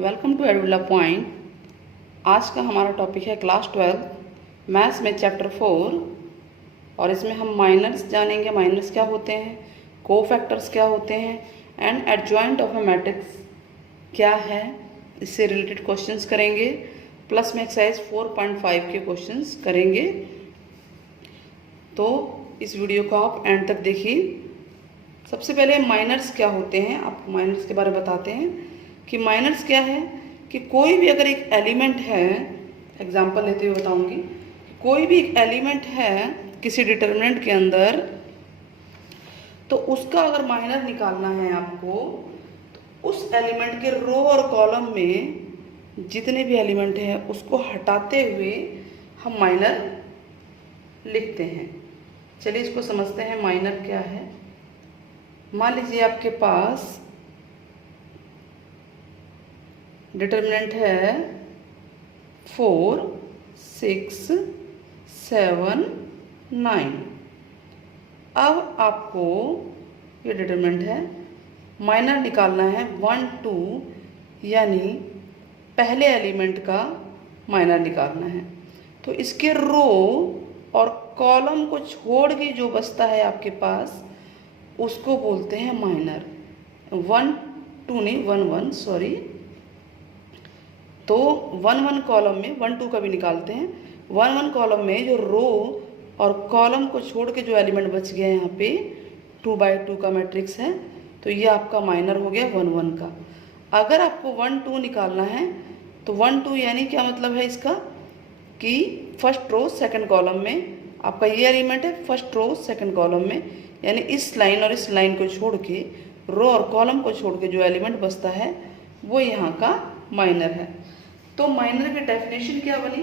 Welcome to एडुल्ला point. आज का हमारा टॉपिक है क्लास 12 मैथ्स में चैप्टर 4 और इसमें हम माइनर्स जानेंगे। माइनर्स क्या होते हैं, कोफैक्टर्स क्या होते हैं and adjoint of a matrix क्या है, इससे रिलेटेड क्वेश्चंस करेंगे। प्लस में एक्सरसाइज 4.5 के क्वेश्चंस करेंगे। तो इस वीडियो को आप एंड तक देखिए। सबसे पहले माइनर्स क्या होते हैं, आपको माइनर्स के बारे में बताते हैं कि माइनर्स क्या है। कि कोई भी अगर एक एलिमेंट है, एग्जांपल लेते हुए बताऊंगी, कोई भी एक एलिमेंट है किसी डिटरमिनेंट के अंदर, तो उसका अगर माइनर निकालना है आपको, तो उस एलिमेंट के रो और कॉलम में जितने भी एलिमेंट हैं उसको हटाते हुए हम माइनर लिखते हैं। चलिए इसको समझते हैं माइनर क्या है। मान लीजिए आपके पास डिटरमिनेंट है 4, 6, 7, 9। अब आपको ये डिटरमिनेंट है, माइनर निकालना है 1, 2, यानी पहले एलिमेंट का माइनर निकालना है। तो इसके रो और कॉलम को छोड़ के जो बचता है आपके पास उसको बोलते हैं माइनर। 1, 2 नहीं, 1, 1 सॉरी। तो 1, 1 कॉलम में 1, 2 का भी निकालते हैं। 1, 1 कॉलम में जो रो और कॉलम को छोड़ के जो एलिमेंट बच गया है यहाँ पे 2x2 का मैट्रिक्स है, तो ये आपका माइनर हो गया 1, 1 का। अगर आपको 1, 2 निकालना है तो 1, 2 यानी क्या मतलब है इसका कि फर्स्ट रो सेकंड कॉलम में आपका ये एलिमेंट है, फर्स्ट रो सेकंड कॉलम में, यानी इस लाइन और इस लाइन को छोड़ के, रो और कॉलम को छोड़ के जो एलिमेंट बचता है वो यहाँ का माइनर है। तो माइनर की डेफिनेशन क्या बनी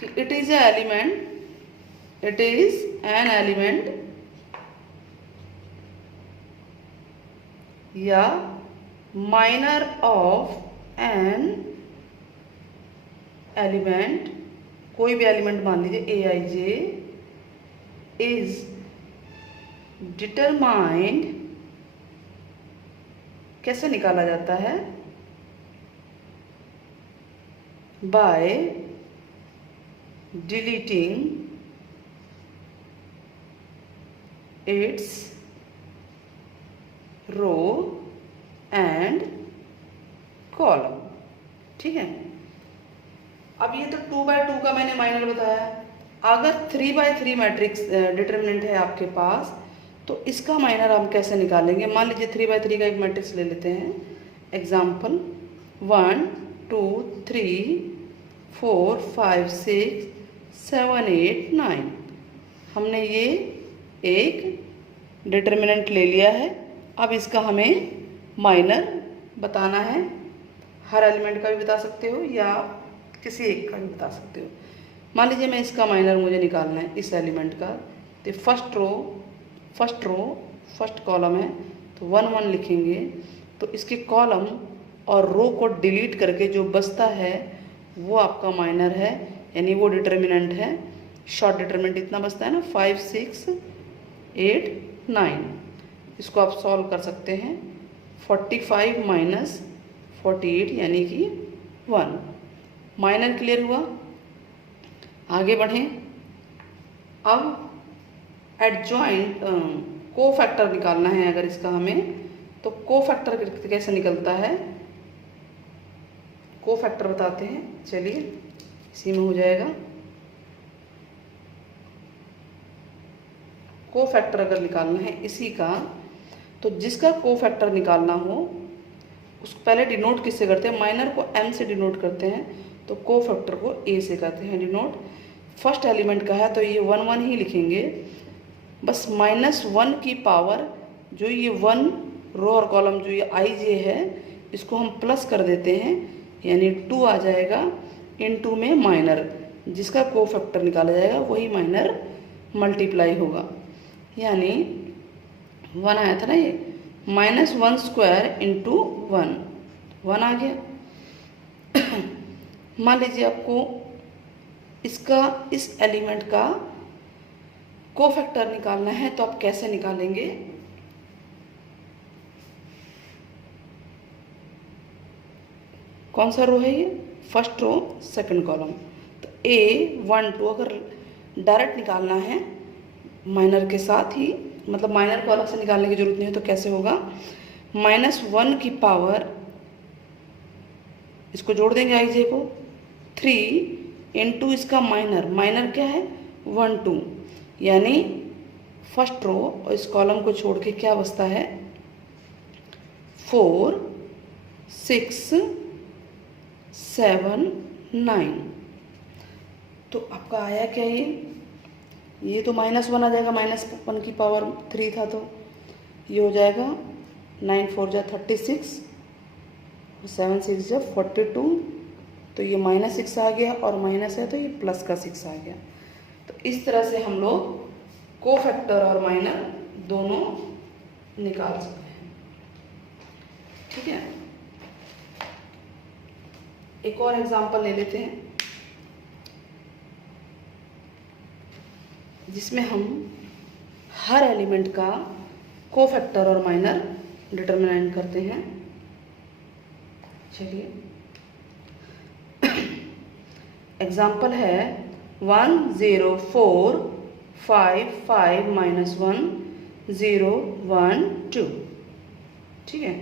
कि इट इज एन एलिमेंट या माइनर ऑफ एन एलिमेंट, कोई भी एलिमेंट मान लीजिए Aij, इज डिटरमाइंड, कैसे निकाला जाता है, by deleting its row and column. ठीक है। अब ये तो 2x2 का मैंने माइनर बताया। अगर 3x3 मैट्रिक्स डिटरमिनेंट है आपके पास तो इसका माइनर हम कैसे निकालेंगे। मान लीजिए 3x3 का एक मैट्रिक्स ले लेते हैं। एग्जाम्पल 1, 2, 3, 4, 5, 6, 7, 8, 9। हमने ये एक डिटरमिनेंट ले लिया है। अब इसका हमें माइनर बताना है। हर एलिमेंट का भी बता सकते हो या किसी एक का भी बता सकते हो। मान लीजिए मैं इसका माइनर मुझे निकालना है इस एलिमेंट का। तो फर्स्ट कॉलम है तो 1, 1 लिखेंगे। तो इसके कॉलम और रो को डिलीट करके जो बचता है वो आपका माइनर है, यानी वो डिटरमिनेंट है। शॉर्ट डिटरमिनेंट इतना बचता है ना, 5, 6, 8, 9। इसको आप सॉल्व कर सकते हैं। 45 माइनस 48 यानी कि 1। माइनर क्लियर हुआ। आगे बढ़ें। अब एडजॉइंट कोफैक्टर निकालना है अगर इसका हमें, तो कोफैक्टर कैसे निकलता है, कोफैक्टर बताते हैं। चलिए इसी में हो जाएगा। कोफैक्टर अगर निकालना है इसी का, तो जिसका कोफैक्टर निकालना हो उसको पहले डिनोट किससे करते हैं, माइनर को m से डिनोट करते हैं, तो कोफैक्टर को a से करते हैं डिनोट। फर्स्ट एलिमेंट का है तो ये 1, 1 ही लिखेंगे। बस -1 की पावर, जो ये 1 रो और कॉलम जो ये Ij है इसको हम प्लस कर देते हैं, यानी 2 आ जाएगा। इन 2 में माइनर, जिसका कोफैक्टर निकाला जाएगा वही माइनर मल्टीप्लाई होगा। यानी 1 आया था ना, ये -1² इंटू 1 आ गया। मान लीजिए आपको इसका, इस एलिमेंट का कोफैक्टर निकालना है, तो आप कैसे निकालेंगे। कौन सा रो है ये, फर्स्ट रो सेकंड कॉलम। तो A12 अगर डायरेक्ट निकालना है माइनर के साथ ही, मतलब माइनर को अलग से निकालने की जरूरत नहीं है, तो कैसे होगा, -1 की पावर, इसको जोड़ देंगे IJ को, 3 इंटू इसका माइनर, माइनर क्या है 1 2, यानी फर्स्ट रो और इस कॉलम को छोड़ के क्या बचता है 4 6 7 9। तो आपका आया क्या ये तो -1 आ जाएगा, -1 की पावर 3 था, तो ये हो जाएगा 9 4 जा 36, 7 6 जा 42, तो ये -6 आ गया, और माइनस है तो ये प्लस का 6 आ गया। तो इस तरह से हम लोग कोफैक्टर और माइनर दोनों निकाल सकते हैं। ठीक है, एक और एग्जांपल ले लेते हैं जिसमें हम हर एलिमेंट का कोफैक्टर और माइनर डिटरमिनेंट करते हैं। चलिए, एग्जांपल है 1 0 4 5 5 -1 0 1 2। ठीक है,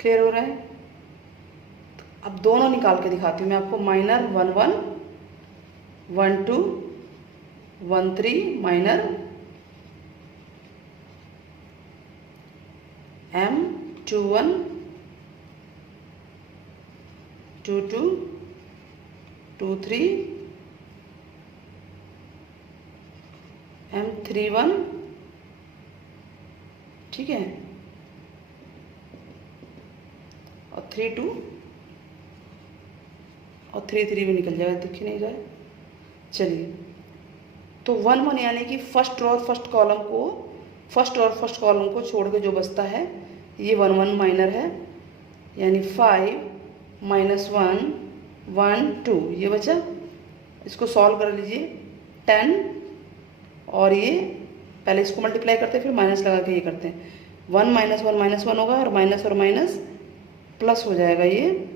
क्लियर हो रहा है? तो अब दोनों निकाल के दिखाती हूँ मैं आपको। Minor 1 1 1 2 1 3, minor M 2 1 2 2 2 3, M 3 1। ठीक है, और 3 2 और 3 3 भी निकल जाएगा, दिख ही नहीं रहा है। चलिए, तो 1 1 यानी कि फर्स्ट और फर्स्ट कॉलम को छोड़ के जो बचता है ये 1 1 माइनर है, यानी 5 -1 1 2 ये बचा। इसको सॉल्व कर लीजिए, 10, और ये पहले इसको मल्टीप्लाई करते हैं फिर माइनस लगा के ये करते हैं। 1 -1 -1 होगा, और माइनस प्लस हो जाएगा। ये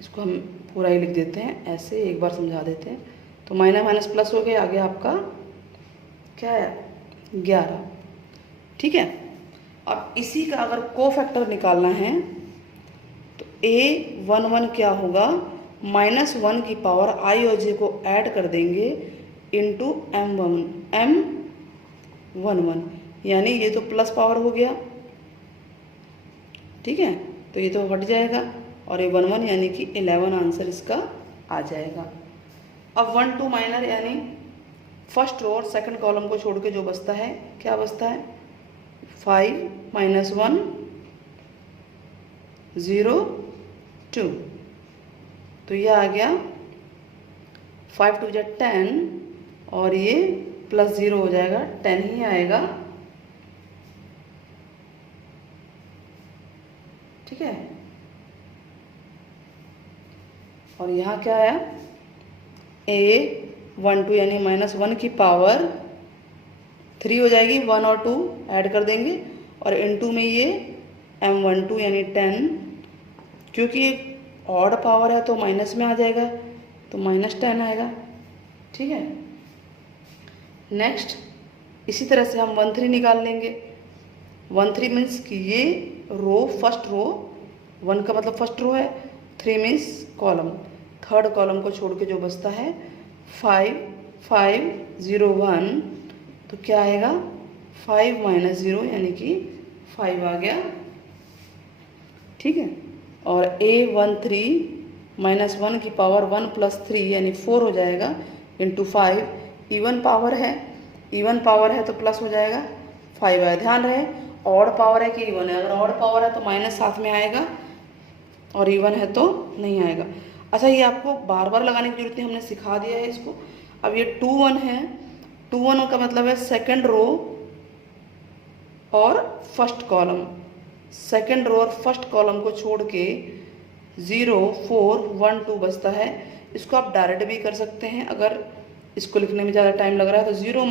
इसको हम पूरा ही लिख देते हैं ऐसे, एक बार समझा देते हैं। तो माइनस प्लस हो गया, आगे आपका क्या है 11। ठीक है, अब इसी का अगर कोफैक्टर निकालना है तो A11 क्या होगा, -1 की पावर I और J को ऐड कर देंगे इंटू M11, यानी ये तो प्लस पावर हो गया। ठीक है, तो ये तो हट जाएगा, और ये 1 1 यानी कि 11 आंसर इसका आ जाएगा। अब 1 2 माइनर, यानी फर्स्ट रो और सेकंड कॉलम को छोड़ के जो बचता है, क्या बचता है 5 -1 0 2, तो ये आ गया 5 2 जा 10, और ये प्लस 0 हो जाएगा, 10 ही आएगा। ठीक है, और यहाँ क्या आया A12 यानी -1 की पावर 3 हो जाएगी, 1 और 2 ऐड कर देंगे, और इनटू में ये M12 यानी 10, क्योंकि ऑड पावर है तो माइनस में आ जाएगा, तो -10 आएगा। ठीक है, नेक्स्ट इसी तरह से हम 1 3 निकाल लेंगे। 1 3 मीन्स कि ये रो, फर्स्ट रो, 1 का मतलब फर्स्ट रो है, 3 मीन्स कॉलम, थर्ड कॉलम को छोड़ के जो बचता है 5 5 0 1, तो क्या आएगा 5 -0 यानी कि 5 आ गया। ठीक है, और A13 -1 की पावर 1 + 3 यानी 4 हो जाएगा, इंटू 5, इवन पावर है तो प्लस हो जाएगा, 5 आया। ध्यान रहे ऑड पावर है कि इवन है, अगर ऑड पावर है तो माइनस साथ में आएगा, और इवन है तो नहीं आएगा। अच्छा, ये आपको बार बार लगाने की जरूरत नहीं, हमने सिखा दिया है इसको। अब ये 2 1 है, 2 1 का मतलब है सेकंड रो और फर्स्ट कॉलम, सेकंड रो और फर्स्ट कॉलम को छोड़ के 0 4 1 2 बचता है। इसको आप डायरेक्ट भी कर सकते हैं, अगर इसको लिखने में ज़्यादा टाइम लग रहा है तो 0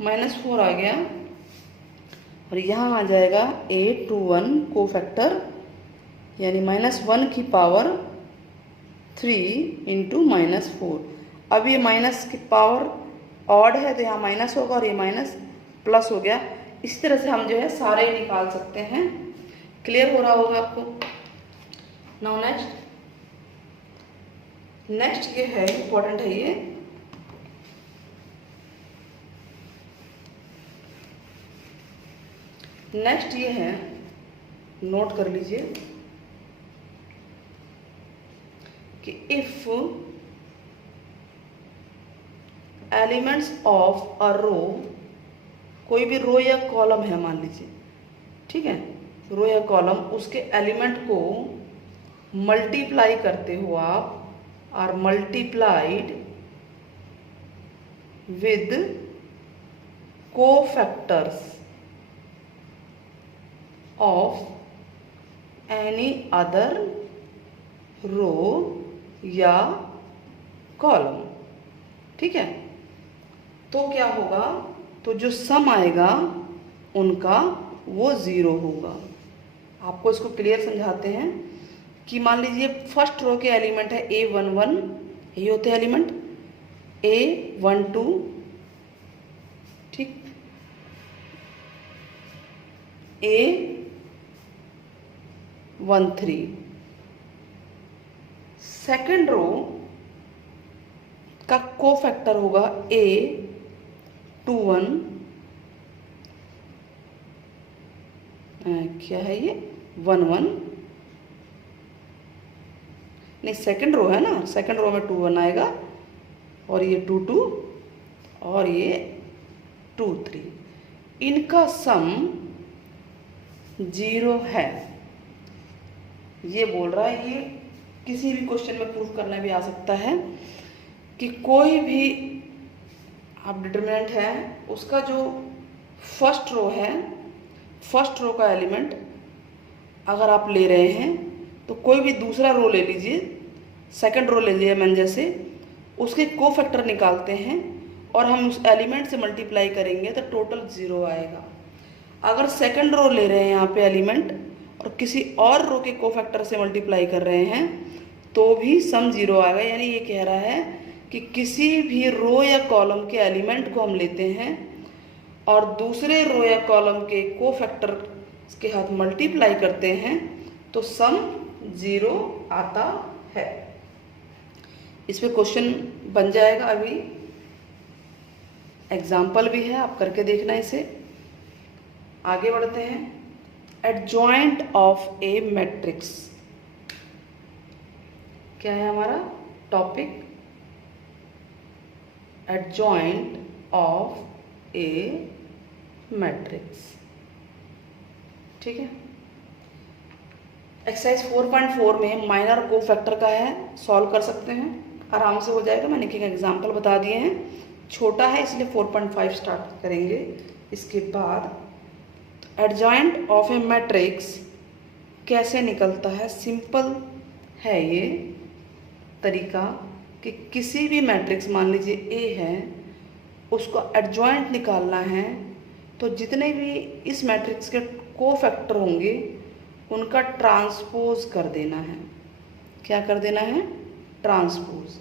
-4 आ गया, और यहाँ आ जाएगा A21 को फैक्टर यानी -1 की पावर 3 इंटू -4। अब ये माइनस की पावर ऑड है तो यहाँ माइनस होगा और ये माइनस प्लस हो गया। इस तरह से हम जो है सारे निकाल सकते हैं। क्लियर हो रहा होगा आपको। नाउ नेक्स्ट ये है, इंपॉर्टेंट है ये। नेक्स्ट ये है, नोट कर लीजिए कि इफ एलिमेंट्स ऑफ अ रो, कोई भी रो या कॉलम है मान लीजिए, ठीक है, रो या कॉलम, उसके एलिमेंट को मल्टीप्लाई करते हो आप, are multiplied with cofactors of any other row या कॉलम, ठीक है, तो क्या होगा, तो जो सम आएगा उनका वो 0 होगा। आपको इसको क्लियर समझाते हैं कि मान लीजिए फर्स्ट रो के एलिमेंट है A11, ये होते हैं एलिमेंट A12, ठीक, A13। सेकेंड रो का कोफैक्टर होगा A21, क्या है ये 11, नहीं सेकंड रो है ना, सेकंड रो में 21 आएगा और ये 22 और ये 23, इनका सम 0 है। ये बोल रहा है, ये किसी भी क्वेश्चन में प्रूफ करना भी आ सकता है कि कोई भी आप डिटरमिनेंट है उसका जो फर्स्ट रो है, फर्स्ट रो का एलिमेंट अगर आप ले रहे हैं तो कोई भी दूसरा रो ले लीजिए, सेकंड रो ले लीजिए, मैंने जैसे उसके कोफैक्टर निकालते हैं और हम उस एलिमेंट से मल्टीप्लाई करेंगे तो टोटल 0 आएगा। अगर सेकंड रो ले रहे हैं यहाँ पे एलिमेंट और किसी और रो के कोफैक्टर से मल्टीप्लाई कर रहे हैं तो भी सम 0 आएगा। यानी ये कह रहा है कि किसी भी रो या कॉलम के एलिमेंट को हम लेते हैं और दूसरे रो या कॉलम के कोफैक्टर के साथ मल्टीप्लाई करते हैं तो सम 0 आता है। इस पे क्वेश्चन बन जाएगा, अभी एग्जाम्पल भी है, आप करके देखना इसे। आगे बढ़ते हैं। एडजॉइंट ऑफ ए मैट्रिक्स, क्या है हमारा topic, adjoint of A matrix, ठीक है। एक्सरसाइज 4.4 में माइनर कोफैक्टर का है, सॉल्व कर सकते हैं, आराम से हो जाएगा। मैंने एक एग्जाम्पल बता दिए हैं, छोटा है इसलिए 4.5 स्टार्ट करेंगे। इसके बाद एडजॉइंट ऑफ ए मैट्रिक्स कैसे निकलता है, सिंपल है ये तरीका कि किसी भी मैट्रिक्स, मान लीजिए ए है, उसको एडजॉइंट निकालना है तो जितने भी इस मैट्रिक्स के कोफैक्टर होंगे उनका ट्रांसपोज कर देना है। क्या कर देना है, ट्रांसपोज।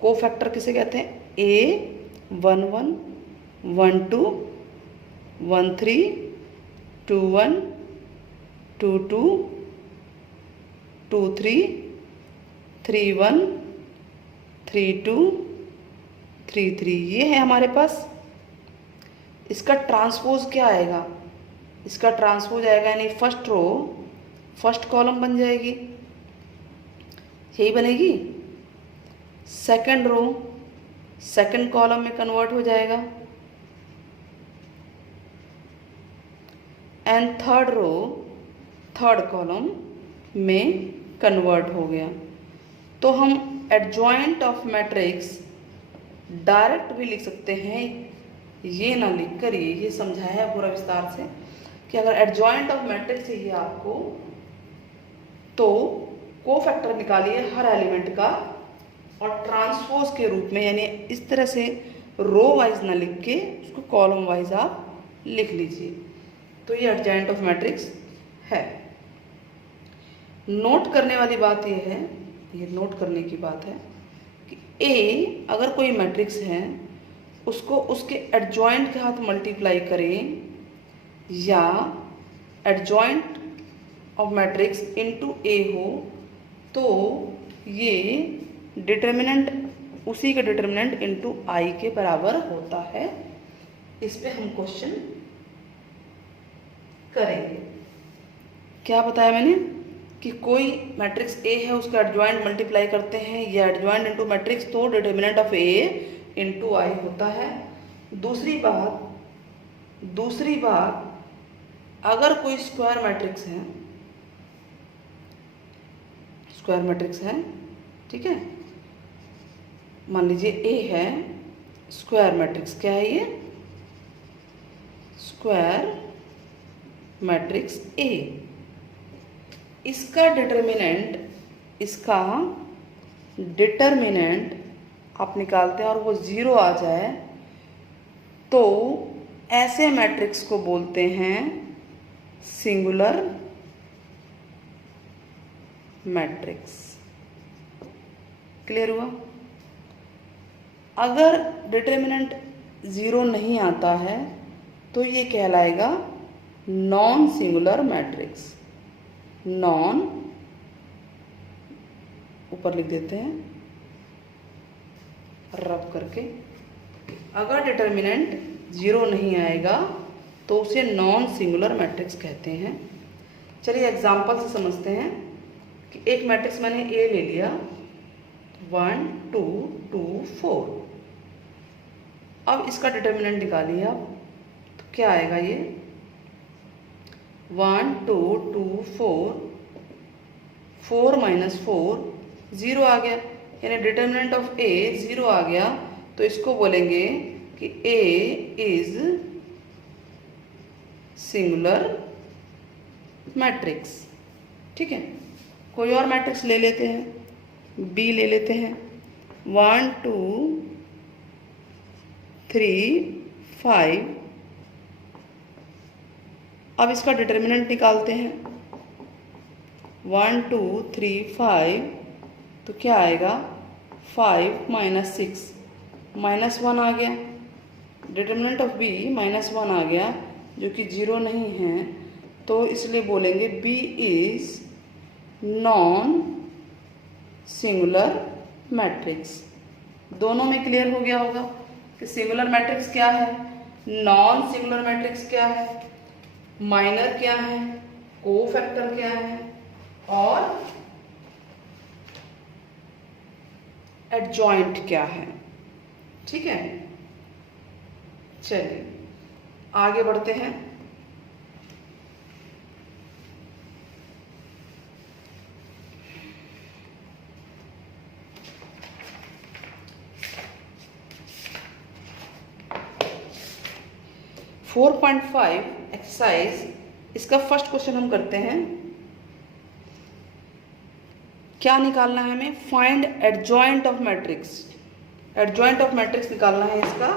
कोफैक्टर किसे कहते हैं, A11, 12, 13, 21, 22, 23, 31, 32, 33, ये है हमारे पास। इसका ट्रांसपोज क्या आएगा, इसका ट्रांसपोज आएगा यानी फर्स्ट रो फर्स्ट कॉलम बन जाएगी, यही बनेगी। सेकंड रो सेकंड कॉलम में कन्वर्ट हो जाएगा and third row third column में कन्वर्ट हो गया। तो हम एडजॉइंट ऑफ मैट्रिक्स डायरेक्ट भी लिख सकते हैं, ये ना लिख कर ये समझाया है पूरा विस्तार से कि अगर एडजॉइंट ऑफ मैट्रिक्स चाहिए आपको तो कोफैक्टर निकालिए हर एलिमेंट का और ट्रांसपोज के रूप में, यानी इस तरह से रो वाइज ना लिख के उसको कॉलम वाइज आप लिख लीजिए। तो ये एडजॉइंट ऑफ मैट्रिक्स है। नोट करने वाली बात ये है, ये नोट करने की बात है कि ए अगर कोई मैट्रिक्स है उसको उसके एडजॉइंट के साथ मल्टीप्लाई करें या एडजॉइंट ऑफ मैट्रिक्स इनटू ए हो तो ये डिटर्मिनेंट उसी का डिटर्मिनेंट इनटू आई के बराबर होता है। इस पे हम क्वेश्चन करेंगे। क्या बताया मैंने कि कोई मैट्रिक्स ए है उसका एडजॉइंट मल्टीप्लाई करते हैं या एडजॉइंट इनटू मैट्रिक्स तो determinant of A into I होता है। दूसरी बात अगर कोई स्क्वायर मैट्रिक्स है, ठीक है, मान लीजिए ए है स्क्वायर मैट्रिक्स। क्या है ये? Square matrix A. इसका डिटर्मिनेंट आप निकालते हैं और वो 0 आ जाए तो ऐसे मैट्रिक्स को बोलते हैं सिंगुलर मैट्रिक्स। क्लियर हुआ? अगर डिटर्मिनेंट 0 नहीं आता है तो ये कहलाएगा नॉन सिंगुलर मैट्रिक्स। नॉन, ऊपर लिख देते हैं रब करके, अगर डिटर्मिनेंट 0 नहीं आएगा तो उसे नॉन सिंगुलर मैट्रिक्स कहते हैं। चलिए एग्जांपल से समझते हैं कि एक मैट्रिक्स मैंने ए ले लिया 1 2 2 4। अब इसका डिटर्मिनेंट निकालिए आप, तो क्या आएगा ये 1 2 2 4 4 माइनस 4 0 आ गया, यानी डिटर्मिनेंट ऑफ ए 0 आ गया। तो इसको बोलेंगे कि ए इज सिंगुलर मैट्रिक्स। ठीक है, कोई और मैट्रिक्स ले लेते हैं, बी ले लेते हैं 1 2 3 5। अब इसका डिटर्मिनेंट निकालते हैं 1 2 3 5, तो क्या आएगा 5 माइनस 6 माइनस 1 आ गया। डिटर्मिनेंट ऑफ बी माइनस 1 आ गया जो कि 0 नहीं है, तो इसलिए बोलेंगे B is non singular matrix. दोनों में क्लियर हो गया होगा कि सिंगुलर मैट्रिक्स क्या है, नॉन सिंगुलर मैट्रिक्स क्या है, माइनर क्या है, कोफैक्टर क्या है और एडजॉइंट क्या है। ठीक है, चलिए आगे बढ़ते हैं। फोर 4.5 एक्सरसाइज, इसका फर्स्ट क्वेश्चन हम करते हैं। क्या निकालना है हमें? Find adjoint of matrix. Adjoint of matrix निकालना है इसका।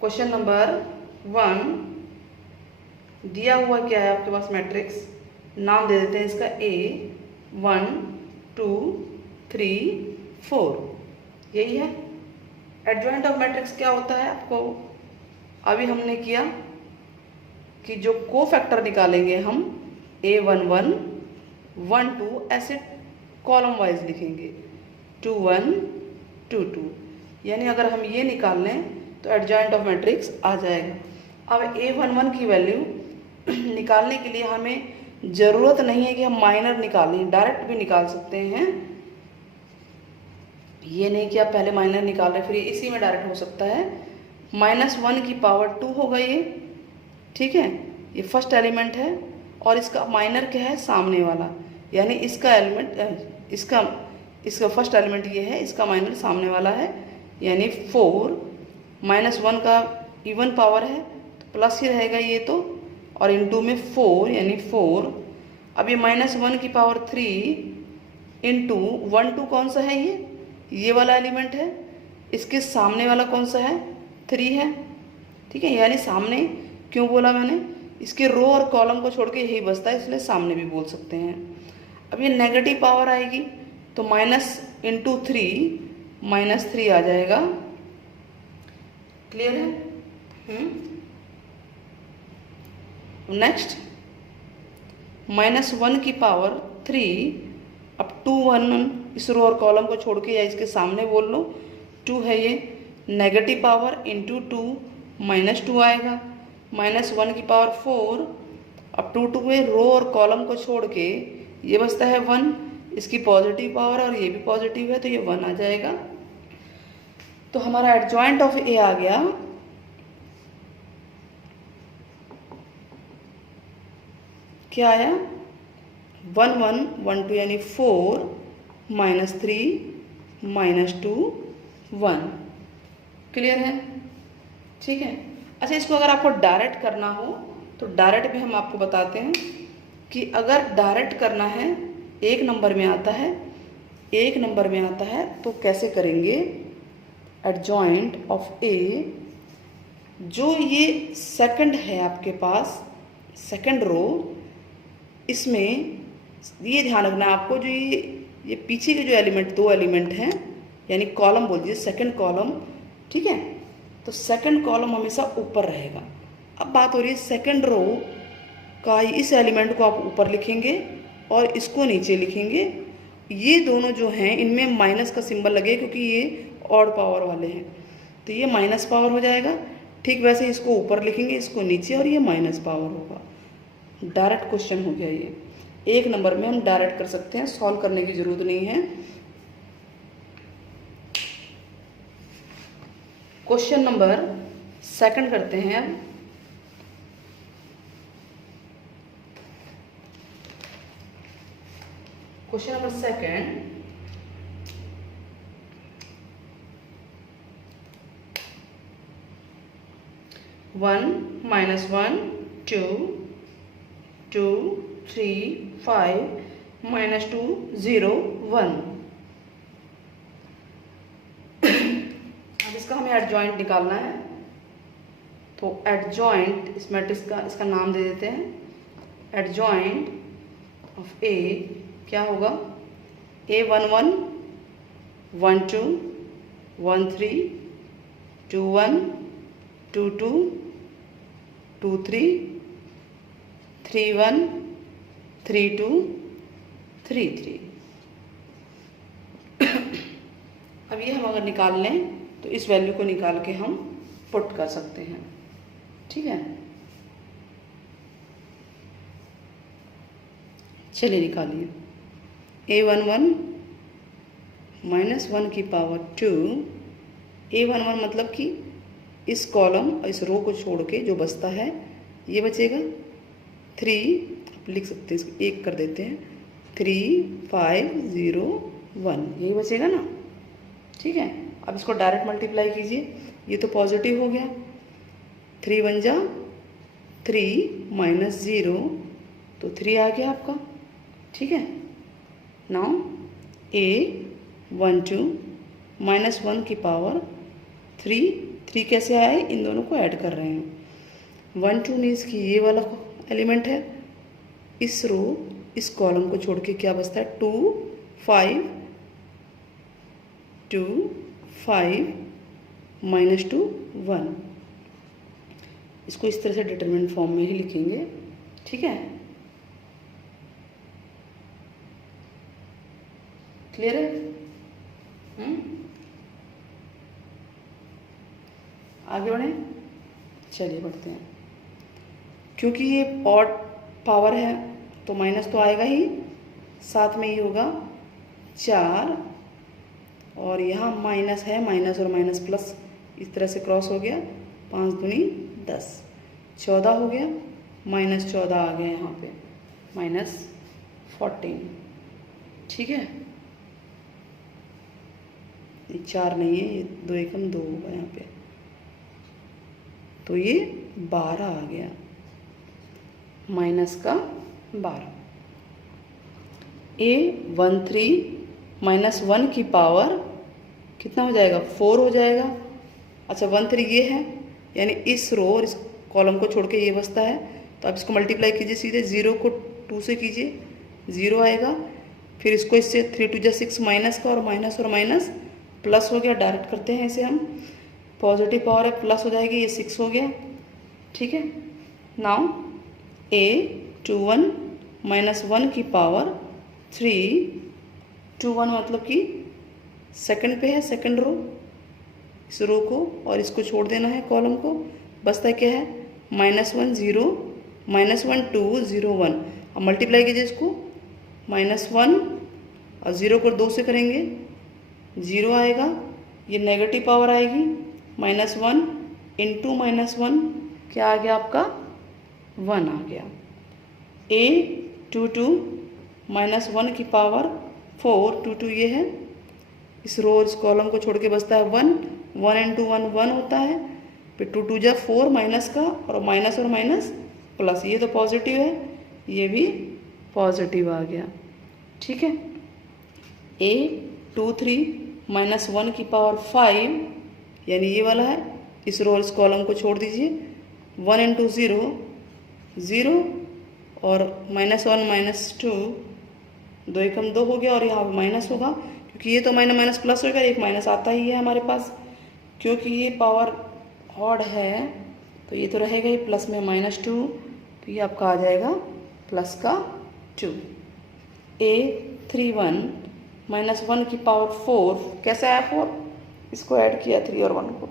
क्वेश्चन नंबर 1 दिया हुआ क्या है आपके पास मैट्रिक्स, नाम दे देते हैं इसका ए 1 2 3 4। यही है एडजॉइंट ऑफ मैट्रिक्स। क्या होता है आपको अभी हमने किया कि जो कोफैक्टर निकालेंगे हम A1 1 1 2 ऐसे कॉलम वाइज लिखेंगे 2 1 2 2, यानी अगर हम ये निकाल लें तो एडजॉइंट ऑफ मैट्रिक्स आ जाएगा। अब A1 1 की वैल्यू निकालने के लिए हमें ज़रूरत नहीं है कि हम माइनर निकालें, डायरेक्ट भी निकाल सकते हैं। ये नहीं कि आप पहले माइनर निकाल रहे फिर इसी में डायरेक्ट हो सकता है। -1 की पावर 2 होगा ये। ठीक है, ये फर्स्ट एलिमेंट है और इसका माइनर क्या है, सामने वाला, यानी इसका एलिमेंट इसका फर्स्ट एलिमेंट ये है, इसका माइनर सामने वाला है, यानी 4 -1 का इवन पावर है तो प्लस ही रहेगा ये तो, और इनटू में 4 यानी 4। अब ये -1 की पावर 3 इंटू 1 2 कौन सा है, ये वाला एलिमेंट है, इसके सामने वाला कौन सा है, 3 है। ठीक है, यानी सामने क्यों बोला मैंने, इसके रो और कॉलम को छोड़ के यही बचता है, इसलिए सामने भी बोल सकते हैं। अब ये नेगेटिव पावर आएगी तो माइनस इंटू 3 -3 आ जाएगा। क्लियर है? नेक्स्ट -1 की पावर 3, अब 2 1 इस रो और कॉलम को छोड़ के या इसके सामने बोल लो, 2 है ये, नेगेटिव पावर इंटू 2 -2 आएगा। -1 की पावर 4, अब 2 2 है, रो और कॉलम को छोड़ के ये बचता है 1, इसकी पॉजिटिव पावर और ये भी पॉजिटिव है तो ये 1 आ जाएगा। तो हमारा एडजॉइंट ऑफ ए आ गया क्या आया 1 1 1 2 यानी 4 -3 -2 1। क्लियर है? ठीक है। अच्छा, इसको अगर आपको डायरेक्ट करना हो तो डायरेक्ट भी हम आपको बताते हैं कि अगर डायरेक्ट करना है, एक नंबर में आता है, एक नंबर में आता है तो कैसे करेंगे। एडजॉइंट ऑफ ए, जो ये सेकंड है आपके पास, सेकंड रो, इसमें ये ध्यान रखना है आपको, जो ये पीछे के जो एलिमेंट, 2 एलिमेंट हैं, यानी कॉलम बोल दीजिए, सेकंड कॉलम, ठीक है। तो सेकंड कॉलम हमेशा ऊपर रहेगा। अब बात हो रही है सेकंड रो का, इस एलिमेंट को आप ऊपर लिखेंगे और इसको नीचे लिखेंगे। ये दोनों जो हैं इनमें माइनस का सिंबल लगे क्योंकि ये ऑड पावर वाले हैं, तो ये माइनस पावर हो जाएगा। ठीक वैसे इसको ऊपर लिखेंगे, इसको नीचे, और ये माइनस पावर होगा। डायरेक्ट क्वेश्चन हो गया ये, एक नंबर में हम डायरेक्ट कर सकते हैं, सॉल्व करने की जरूरत नहीं है। क्वेश्चन नंबर सेकंड करते हैं अब। Question number second, one -1 2 2 3 5 -2 0 1। अब इसका हमें एडजॉइंट निकालना है, तो एडजॉइंट इस मैट्रिक्स का, इसका नाम दे देते हैं एडजॉइंट ऑफ ए क्या होगा, A 1 1 1 2 1 3 2 1 2 2 2 3 3 1 3 2 3 3। अब ये हम अगर निकाल लें तो इस वैल्यू को निकाल के हम पुट कर सकते हैं, ठीक है। चलिए निकालिए। A 1 1 -1 की पावर 2, A 1 1 मतलब कि इस कॉलम और इस रो को छोड़ के जो बचता है ये बचेगा 3, लिख सकते हैं, इसको 1 कर देते हैं, 3 5 0 1, यही बचेगा ना, ठीक है। अब इसको डायरेक्ट मल्टीप्लाई कीजिए, ये तो पॉजिटिव हो गया, 3 1 जा 3 -0 तो 3 आ गया आपका, ठीक है। नाउ A 1 2 -1 की पावर 3 कैसे आया है, इन दोनों को ऐड कर रहे हैं। 1 2 मीन्स कि ये वाला एलिमेंट है, इस रो इस कॉलम को छोड़ के क्या बचता है, 2 5 -2 1। इसको इस तरह से डिटरमिनेंट फॉर्म में ही लिखेंगे, ठीक है। क्लियर है? आगे बढ़े, चलिए बढ़ते हैं। क्योंकि ये ऑड पावर है तो माइनस तो आएगा ही, साथ में ये होगा 4, और यहाँ माइनस है, माइनस और माइनस प्लस इस तरह से क्रॉस हो गया, 5 दूनी 10 14 हो गया, -14 आ गया यहाँ पे, -14, ठीक है। ये 4 नहीं है, ये 2 एकम 2 होगा यहाँ पे, तो ये 12 आ गया, -12। A 1 3 -1 की पावर कितना हो जाएगा, 4 हो जाएगा। अच्छा 1 3 ये है, यानी इस रो और इस कॉलम को छोड़ के ये बचता है, तो आप इसको मल्टीप्लाई कीजिए सीधे, 0 को 2 से कीजिए 0 आएगा, फिर इसको इससे 3 2 जा 6 माइनस का और माइनस प्लस हो गया। डायरेक्ट करते हैं इसे हम, पॉजिटिव पावर है प्लस हो जाएगी, ये 6 हो गया। ठीक है, नाउ a21 -1 की पावर 3, 21 मतलब कि सेकंड पे है, सेकंड रो, इस रो को और इसको छोड़ देना है कॉलम को, बचता क्या है -1 0 -1 2 0 1। अब मल्टीप्लाई कीजिए इसको, -1 और 0 को 2 से करेंगे 0 आएगा, ये नेगेटिव पावर आएगी, -1 इंटू -1 क्या आ गया आपका 1 आ गया। a22 -1 की पावर 4, 2 2 ये है, इस रो और इस कॉलम को छोड़ के बचता है 1, 1 इंटू 1 1 होता है, फिर 2 2 जा 4 माइनस का और माइनस प्लस, ये तो पॉजिटिव है, ये भी पॉजिटिव आ गया। ठीक है, a23 -1 की पावर 5 यानी ये वाला है, इस रो और इस कॉलम को छोड़ दीजिए, 1 इंटू 0 0 और -1 -2, 2 एकम 2 हो गया और यहाँ माइनस होगा क्योंकि ये तो माइनस प्लस होगा, एक माइनस आता ही है हमारे पास, क्योंकि ये पावर ऑड है तो ये तो रहेगा ही प्लस में -2, तो ये आपका आ जाएगा प्लस का 2। a31 -1 की पावर 4 कैसे आया 4, इसको ऐड किया 3 और 1 को।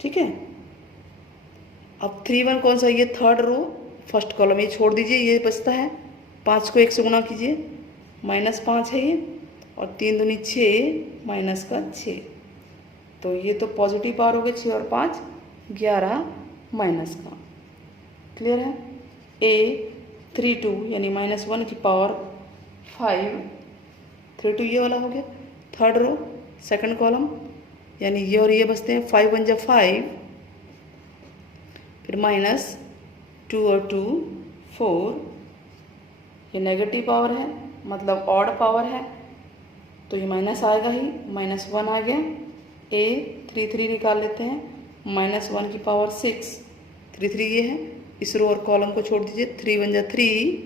ठीक है, अब 3 1 कौन सा, ये थर्ड रो फर्स्ट कॉलम, ये छोड़ दीजिए, ये बचता है 5 को 1 से गुना कीजिए, -5 है ये, और 3 दूनी 6 माइनस का 6, तो ये तो पॉजिटिव पावर हो गई, 6 और 5 11 माइनस का। क्लियर है, a32 यानी -1 की पावर 5, 32 ये वाला हो गया, थर्ड रो सेकंड कॉलम, यानी ये और ये बचते हैं, 5 1 जा 5, फिर -2 और 2 4, ये नेगेटिव पावर है मतलब ऑड पावर है, तो ये माइनस आएगा ही, -1 आ गया। a33 निकाल लेते हैं, -1 की पावर 6, 3 3 ये है, इस रो और कॉलम को छोड़ दीजिए, 3 1 जा 3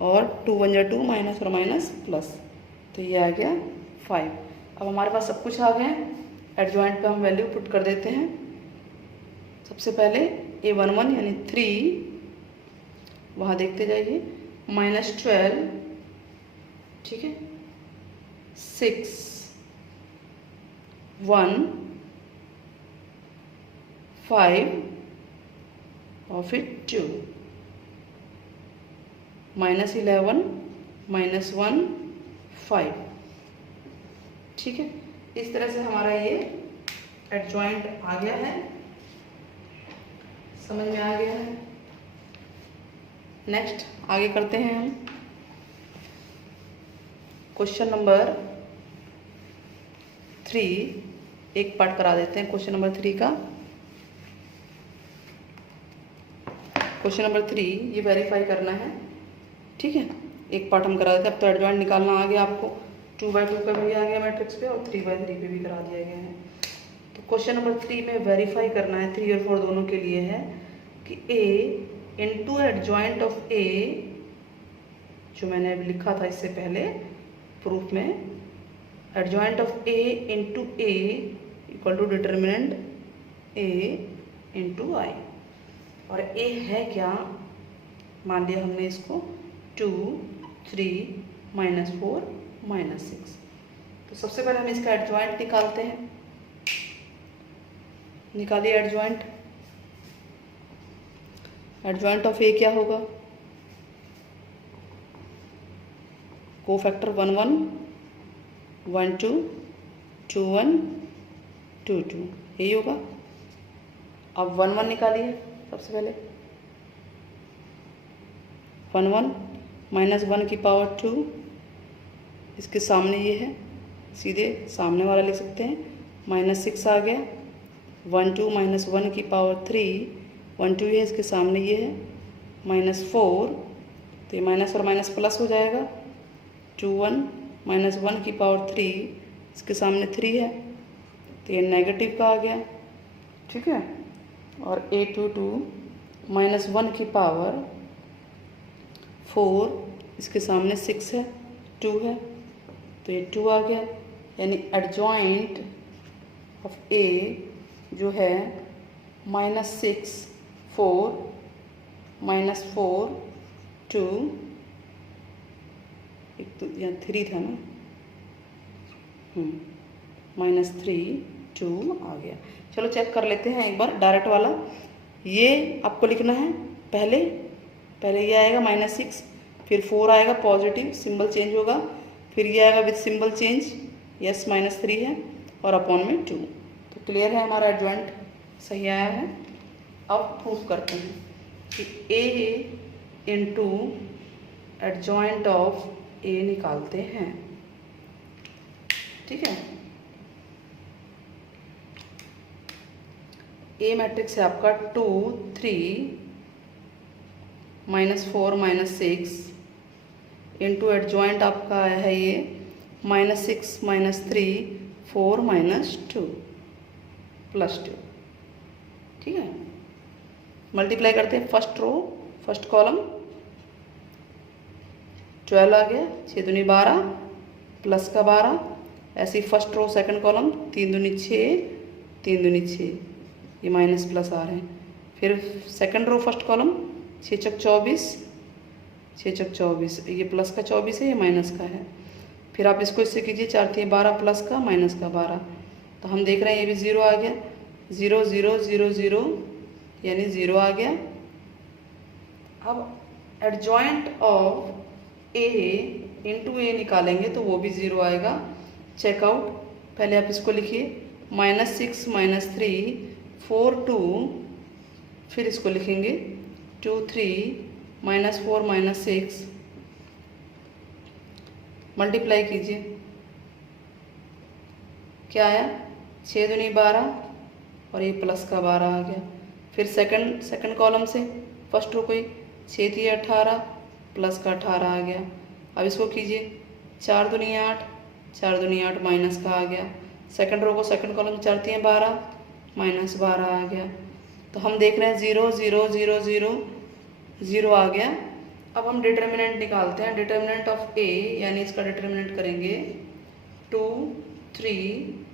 और 2 1 जा 2 माइनस और माइनस प्लस, तो ये आ गया 5। अब हमारे पास सब कुछ आ गया, एडजॉइंट पे हम वैल्यू पुट कर देते हैं। सबसे पहले a11 यानी 3, वहाँ देखते जाइए, -12, ठीक है, 6 1 5 और फिर 2, -11 -1 5। ठीक है, इस तरह से हमारा ये एडजॉइंट आ गया है, समझ में आ गया है। नेक्स्ट आगे करते हैं हम क्वेश्चन नंबर 3, एक पार्ट करा देते हैं क्वेश्चन नंबर 3 का। क्वेश्चन नंबर 3 ये वेरीफाई करना है, ठीक है, एक पार्ट हम करा देते हैं। अब तो एडजॉइंट निकालना आ गया आपको, 2/2 का भी आ गया मैट्रिक्स पे और 3/3 पे भी करा दिया गया है। तो क्वेश्चन नंबर 3 में वेरीफाई करना है, 3 और 4 दोनों के लिए है कि a into adjoint of a, जो मैंने अभी लिखा था इससे पहले प्रूफ में, adjoint of a into a equal to determinant a into i। और a है क्या, मान लिया हमने इसको 2 3 -4 -6। तो सबसे पहले हम इसका एडजॉइंट निकालते हैं, निकालिए एडजॉइंट। एडजॉइंट ऑफ ए क्या होगा, कोफैक्टर 1 1 1 2 2 1 2 2, यही होगा। अब 1 1 निकालिए सबसे पहले, 1 1 -1 की पावर 2, इसके सामने ये है, सीधे सामने वाला लिख सकते हैं, -6 आ गया। 1 2 -1 की पावर 3, 1 2 है, इसके सामने ये है, -4, तो ये माइनस और माइनस प्लस हो जाएगा। 2 1 -1 की पावर 3, इसके सामने 3 है, तो ये नेगेटिव का आ गया, ठीक है। और a22 -1 की पावर 4, इसके सामने 6 है, 2 है, तो ये 2 आ गया। यानी एडजॉइंट ऑफ ए जो है -6 4 -4 2, एक तो यहाँ 3 था ना, -3 2 आ गया। चलो चेक कर लेते हैं एक बार डायरेक्ट वाला। ये आपको लिखना है पहले ये आएगा -6, फिर 4 आएगा पॉजिटिव, सिंबल चेंज होगा, फिर ये आएगा विथ सिंबल चेंज, यस -3 है, और अपॉन में 2। तो क्लियर है, हमारा एडजॉइंट सही आया है। अब प्रूफ करते हैं कि ए इंटू एडजॉइंट ऑफ ए निकालते हैं। ठीक है, ए मैट्रिक्स है आपका 2 3 -4 -6 इंटू एडजॉइंट आपका आया है ये -6 -3 4 -2 +2। ठीक है, मल्टीप्लाई करते हैं फर्स्ट रो फर्स्ट कॉलम, 12 आ गया, 6 दूनी 12 प्लस का 12, ऐसे ही फर्स्ट रो सेकंड कॉलम 3 दूनी 6 3 दूनी 6, ये माइनस प्लस आ रहे हैं। फिर सेकंड रो फर्स्ट कॉलम 6 चौक 24 6 चौक 24, ये प्लस का 24 है, ये माइनस का है। फिर आप इसको इससे कीजिए, 4 3 12 प्लस का माइनस का 12, तो हम देख रहे हैं ये भी 0 आ गया, 0 0 0 0 यानी 0 आ गया। अब एडजॉइंट ऑफ ए इंटू ए निकालेंगे तो वो भी 0 आएगा। चेकआउट, पहले आप इसको लिखिए -6 -3 4 2, फिर इसको लिखेंगे 2 3 -4 -6, मल्टीप्लाई कीजिए, क्या आया 6 दूनी 12 और ये प्लस का 12 आ गया। फिर सेकंड कॉलम से फर्स्ट रो कोई 6 3 18 प्लस का 18 आ गया। अब इसको कीजिए, 4 दूनी 8 4 दूनी 8 माइनस का आ गया। सेकंड रो को सेकंड कॉलम 4 3 12 -12 आ गया। तो हम देख रहे हैं 0 0 0 0 0 आ गया। अब हम डिटर्मिनेंट निकालते हैं, डिटर्मिनेंट ऑफ ए यानी इसका डिटर्मिनेंट करेंगे 2 3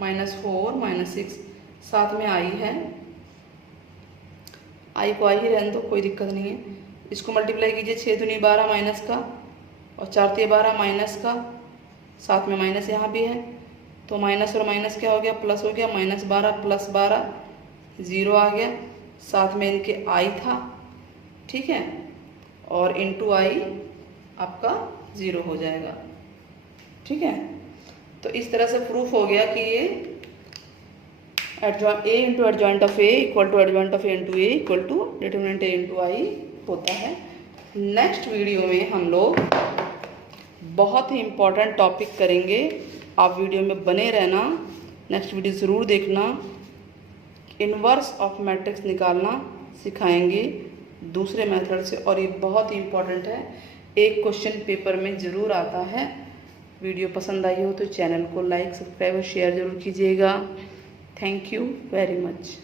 -4 -6, साथ में आई है, आई को आई ही रहने दो, कोई दिक्कत नहीं है। इसको मल्टीप्लाई कीजिए, 6 दूनी 12 माइनस का और 4 3 12 माइनस का, साथ में माइनस यहाँ भी है, तो माइनस और माइनस क्या हो गया, प्लस हो गया, -12 + 12 0 आ गया, साथ में इनके आई था। ठीक है, और इंटू आई आपका 0 हो जाएगा। ठीक है, तो इस तरह से प्रूफ हो गया कि ये A into adjoint of A equal to adjoint of A into A equal to determinant A into I होता है। नेक्स्ट वीडियो में हम लोग बहुत ही इम्पॉर्टेंट टॉपिक करेंगे, आप वीडियो में बने रहना, नेक्स्ट वीडियो ज़रूर देखना। इनवर्स ऑफ मैट्रिक्स निकालना सिखाएंगे दूसरे मेथड से, और ये बहुत ही इम्पॉर्टेंट है, एक क्वेश्चन पेपर में ज़रूर आता है। वीडियो पसंद आई हो तो चैनल को लाइक सब्सक्राइब और शेयर ज़रूर कीजिएगा। Thank you very much.